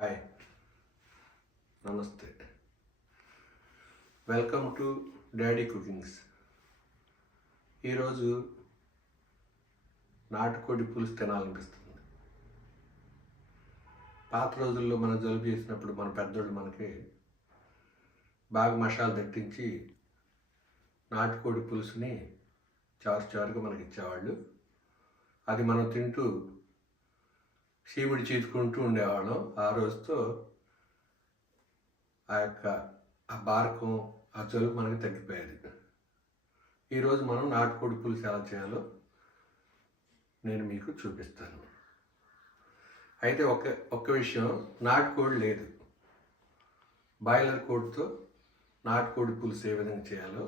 Hi, నమస్తే. Welcome to daddy cookings. ఈరోజు నాటుకోడి పులుసు తినాలనిపిస్తుంది. పాత రోజుల్లో మనం జలుబు చేసినప్పుడు మన పెద్దోళ్ళు మనకి బాగా మసాలా దట్టించి నాటుకోడి పులుసుని చారుగా మనకి ఇచ్చేవాళ్ళు. అది మనం తింటూ చీమిడి చీతుకుంటూ ఉండేవాళ్ళం. ఆ రోజుతో ఆ బారకం, ఆ జలుబు మనకి తగ్గిపోయేది. ఈరోజు మనం నాటుకోడి పులుసు ఎలా చేయాలో నేను మీకు చూపిస్తాను. అయితే ఒక్క విషయం, నాటుకోడి లేదు. బాయిలర్ కోడితో నాటుకోడి పులుసు ఏ విధంగా చేయాలో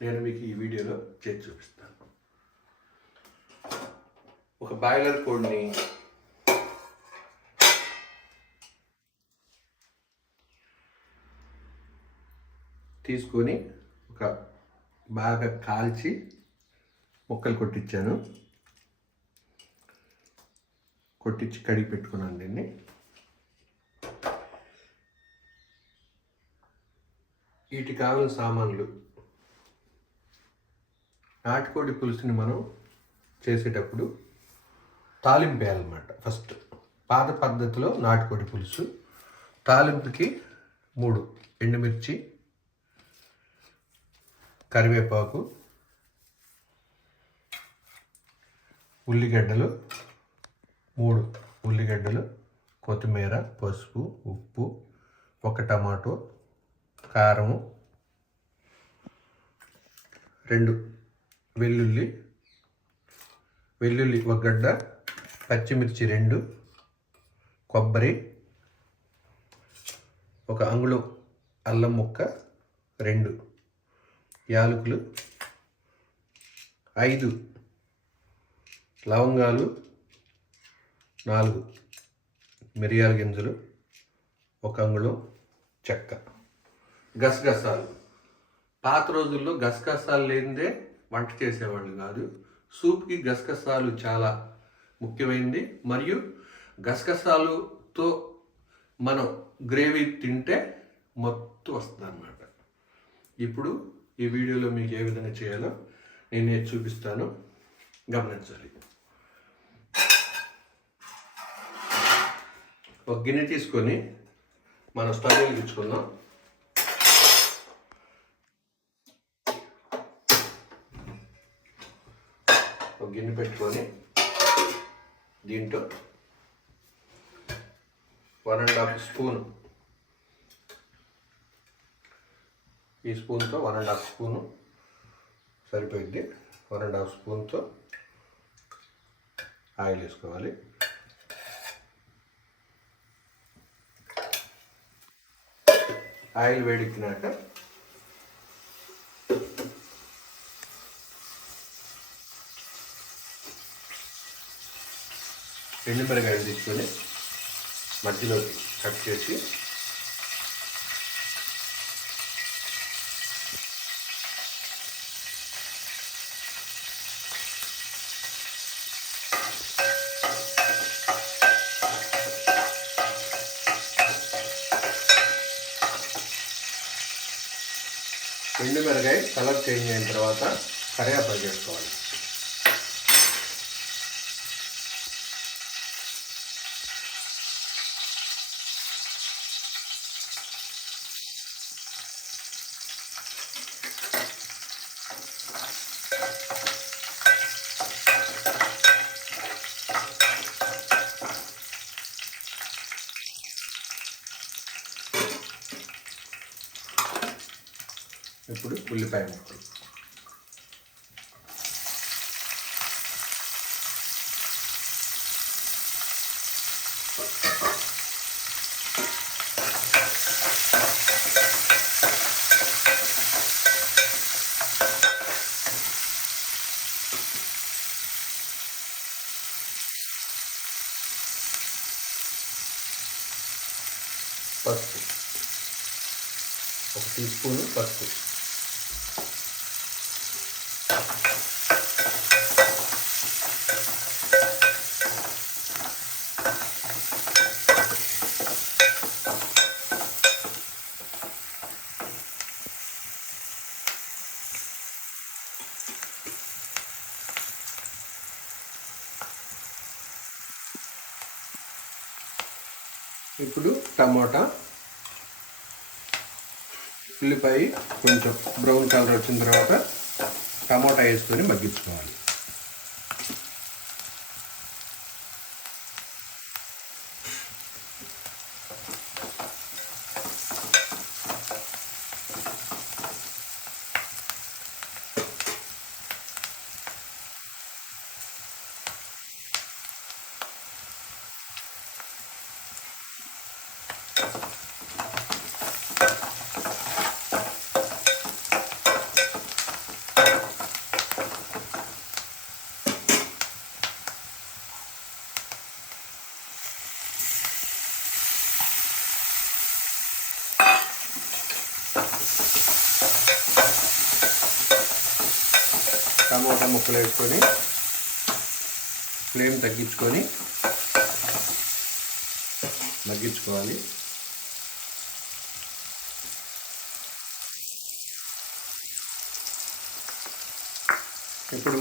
నేను మీకు ఈ వీడియోలో చేసి చూపిస్తాను. ఒక బాయిలర్ కోడిని తీసుకొని బాగా కాల్చి ముక్కలు కొట్టించి కడిగి పెట్టుకున్నాను. దీన్ని వీటికి కావాల్సిన సామాన్లు. నాటుకోడి పులుసుని మనం చేసేటప్పుడు తాలింపు వేయాలన్నమాట. ఫస్ట్ పాత పద్ధతిలో నాటుకోడి పులుసు తాలింపుకి 3 ఎండుమిర్చి, కరివేపాకు, ఉల్లిగడ్డలు 3 ఉల్లిగడ్డలు, కొత్తిమీర, పసుపు, ఉప్పు, 1 టమాటో, కారం, 2 వెల్లుల్లి 1 గడ్డ, పచ్చిమిర్చి 2, కొబ్బరి, 1 అంగుళం అల్లం ముక్క, 2 యాలకులు, 5 లవంగాలు, 4 మిరియాల గింజలు, 1 అంగుళం చెక్క. గసగసాలు. పాత రోజుల్లో గసగసాలు లేనిదే వంట చేసేవాళ్ళు కాదు. సూప్కి గసగసాలు చాలా ముఖ్యమైనది. మరియు గసగసాలుతో మనం గ్రేవీ తింటే మత్తు వస్తుంది అన్నమాట. ఇప్పుడు ఈ వీడియోలో మీకు ఏ విధంగా చేయాలో నేను చూపిస్తాను, గమనించాలి. ఒక గిన్నె తీసుకొని మనం స్టవ్ వెలిగించుకుందాం. ఒక గిన్నె పెట్టుకొని దీంట్లో 1½ స్పూన్, ఈ స్పూన్తో 1½ స్పూను సరిపోయింది. 1½ స్పూన్తో ఆయిల్ వేసుకోవాలి. ఆయిల్ వేడెక్కినాక ఎండుమిరకాయలు తీసుకొని మధ్యలోకి కట్ చేసి ఎండుమిరకాయ కలర్ చేంజ్ అయిన తర్వాత కరివేపాకు వేసుకోవాలి. ఇప్పుడు ఉల్లిపాయ ముక్కలు. పసుపు, 1 టీ స్పూను పసుపు, ఇప్పుడు టమోటా, ఉల్లిపాయ కొంచెం బ్రౌన్ కలర్ వచ్చిన తర్వాత టమోటా వేసుకొని మగ్గించుకోవాలి. టమోటా ముక్కలు వేసుకొని ఫ్లేమ్ తగ్గించుకొని మగ్గించుకోవాలి. ఇప్పుడు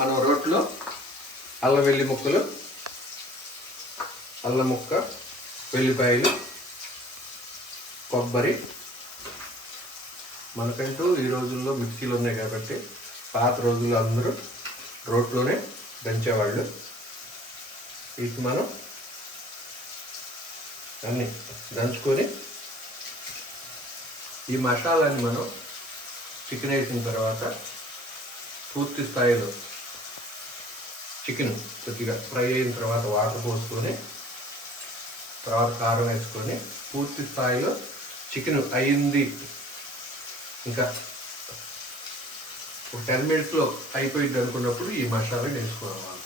మనం రోట్లో అల్లం వెల్లి ముక్కలు, అల్లం ముక్క, వెల్లిపాయలు, కొబ్బరి, మనకంటూ ఈ రోజుల్లో మిక్సీలు ఉన్నాయి కాబట్టి పాత రోజుల్లో అందరూ రోట్లోనే దంచేవాళ్ళు. వీటిని మనం అన్నీ దంచుకొని ఈ మసాలాన్ని మనం చికెన్ వేసిన తర్వాత పూర్తి స్థాయిలో చికెన్ కొద్దిగా ఫ్రై అయిన తర్వాత వాటర్ పోసుకొని తర్వాత కారం వేసుకొని పూర్తి స్థాయిలో చికెన్ అయింది ఇంకా ఒక 10 మినిట్స్లో అయిపోయింది అనుకున్నప్పుడు ఈ మసాలా వేసుకోవాలి.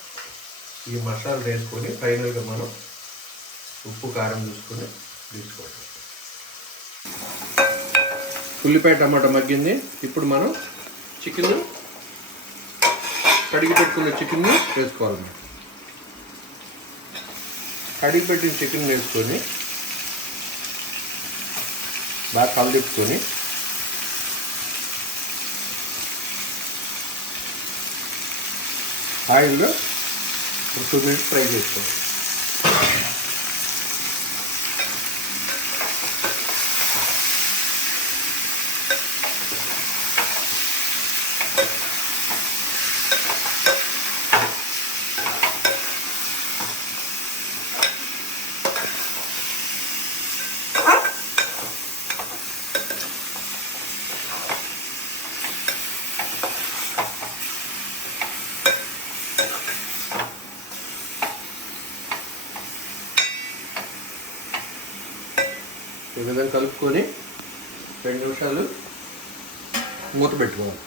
ఈ మసాలా వేసుకొని ఫైనల్గా మనం ఉప్పు కారం చూసుకొని తీసుకోవాలి. ఉల్లిపాయ టమాటా మగ్గింది. ఇప్పుడు మనం చికెన్ కడిగి పెట్టుకున్న చికెన్ని వేసుకోవాలి. కడిగి పెట్టిన చికెన్ వేసుకొని బాగా కలదిప్పుకొని ఆయిల్లో 2 మినిట్స్ ఫ్రై చేసుకోవాలి. ఈ విధంగా కలుపుకొని 2 నిమిషాలు మూత పెట్టుకోవాలి.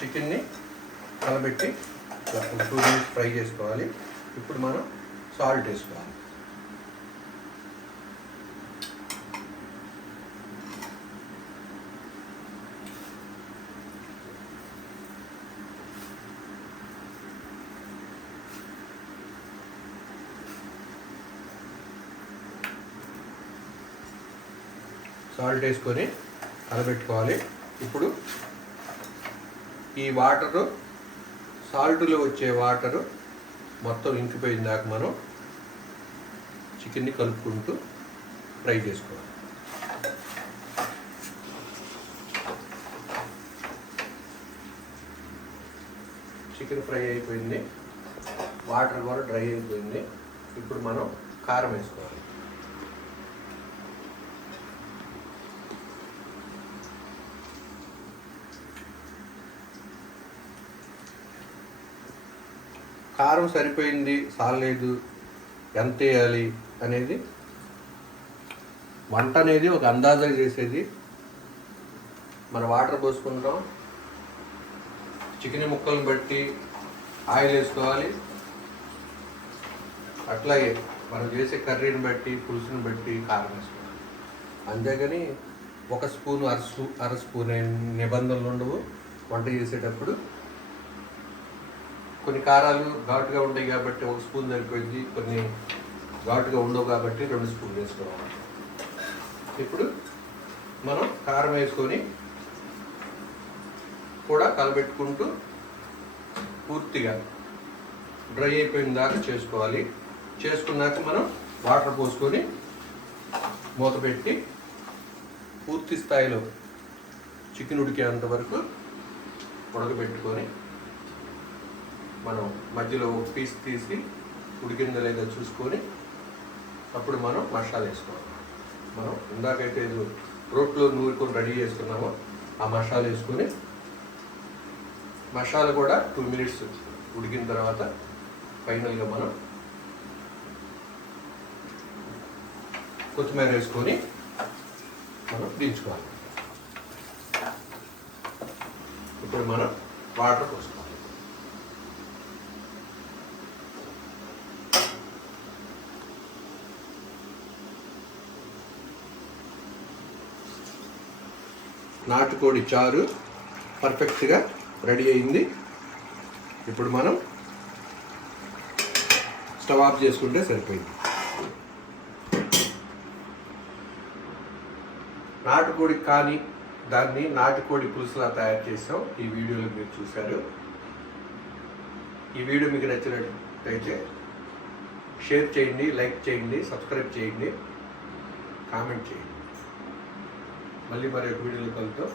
చికెన్ని కలబెట్టి 2 మినిట్స్ ఫ్రై చేసుకోవాలి. ఇప్పుడు మనం సాల్ట్ వేసుకోవాలి. సాల్ట్ వేసుకొని కలబెట్టుకోవాలి. ఇప్పుడు ఈ వాటరు, సాల్ట్లో వచ్చే వాటరు మొత్తం ఇంకిపోయిన దాకా మనం చికెన్ని కలుపుకుంటూ ఫ్రై చేసుకోవాలి. చికెన్ ఫ్రై అయిపోయింది, వాటర్ కూడా డ్రై అయిపోయింది. ఇప్పుడు మనం కారం వేసుకోవాలి. కారం సరిపోయింది, సాలేదు, ఎంత వేయాలి అనేది వంట అనేది ఒక అందాజా చేసేది. మన వాటర్ పోసుకుంటాం, చికెన్ ముక్కలను బట్టి ఆయిల్ వేసుకోవాలి. అట్లాగే మనం చేసే కర్రీని బట్టి, పులుసుని బట్టి కారం వేసుకోవాలి. అంతేగాని 1 స్పూను అర స్పూన్ నిబంధనలు ఉండవు. వంట చేసేటప్పుడు కొన్ని కారాలు ఘాటుగా ఉంటాయి కాబట్టి 1 స్పూన్ సరిపోయింది, కొన్ని ఘాటుగా ఉండవు కాబట్టి 2 స్పూన్లు వేసుకోవాలి. ఇప్పుడు మనం కారం వేసుకొని కూడా కలబెట్టుకుంటూ పూర్తిగా డ్రై అయిపోయిన దాకా చేసుకోవాలి. చేసుకున్నాక మనం వాటర్ పోసుకొని మూత పెట్టి పూర్తి స్థాయిలో చికెన్ ఉడికేంత వరకు ఉడకబెట్టుకొని మనం మధ్యలో ఒక పీస్ తీసి ఉడికిందో లేదో చూసుకొని అప్పుడు మనం మసాలా వేసుకోవాలి. మనం ఇందాకైతే రోట్లో నూరుకొని రెడీ చేసుకున్నామో ఆ మసాలా వేసుకొని మసాలా కూడా 2 minutes ఉడికిన తర్వాత ఫైనల్గా మనం కొత్తిమీర వేసుకొని మనం దించుకోవాలి. ఇప్పుడు మనం వాటర్ పోసుకోవాలి. నాటుకోడి చారు పర్ఫెక్ట్గా రెడీ అయింది. ఇప్పుడు మనం స్టవ్ ఆఫ్ చేసుకుంటే సరిపోయింది. నాటుకోడి కానీ దాన్ని నాటుకోడి పులుసులా తయారు చేసాం. ఈ వీడియోలో మీరు చూశారు. ఈ వీడియో మీకు నచ్చినట్లయితే షేర్ చేయండి, లైక్ చేయండి, సబ్స్క్రైబ్ చేయండి, కామెంట్ చేయండి. మళ్ళీ మరి ఒక వీడియోలో కలుద్దాం.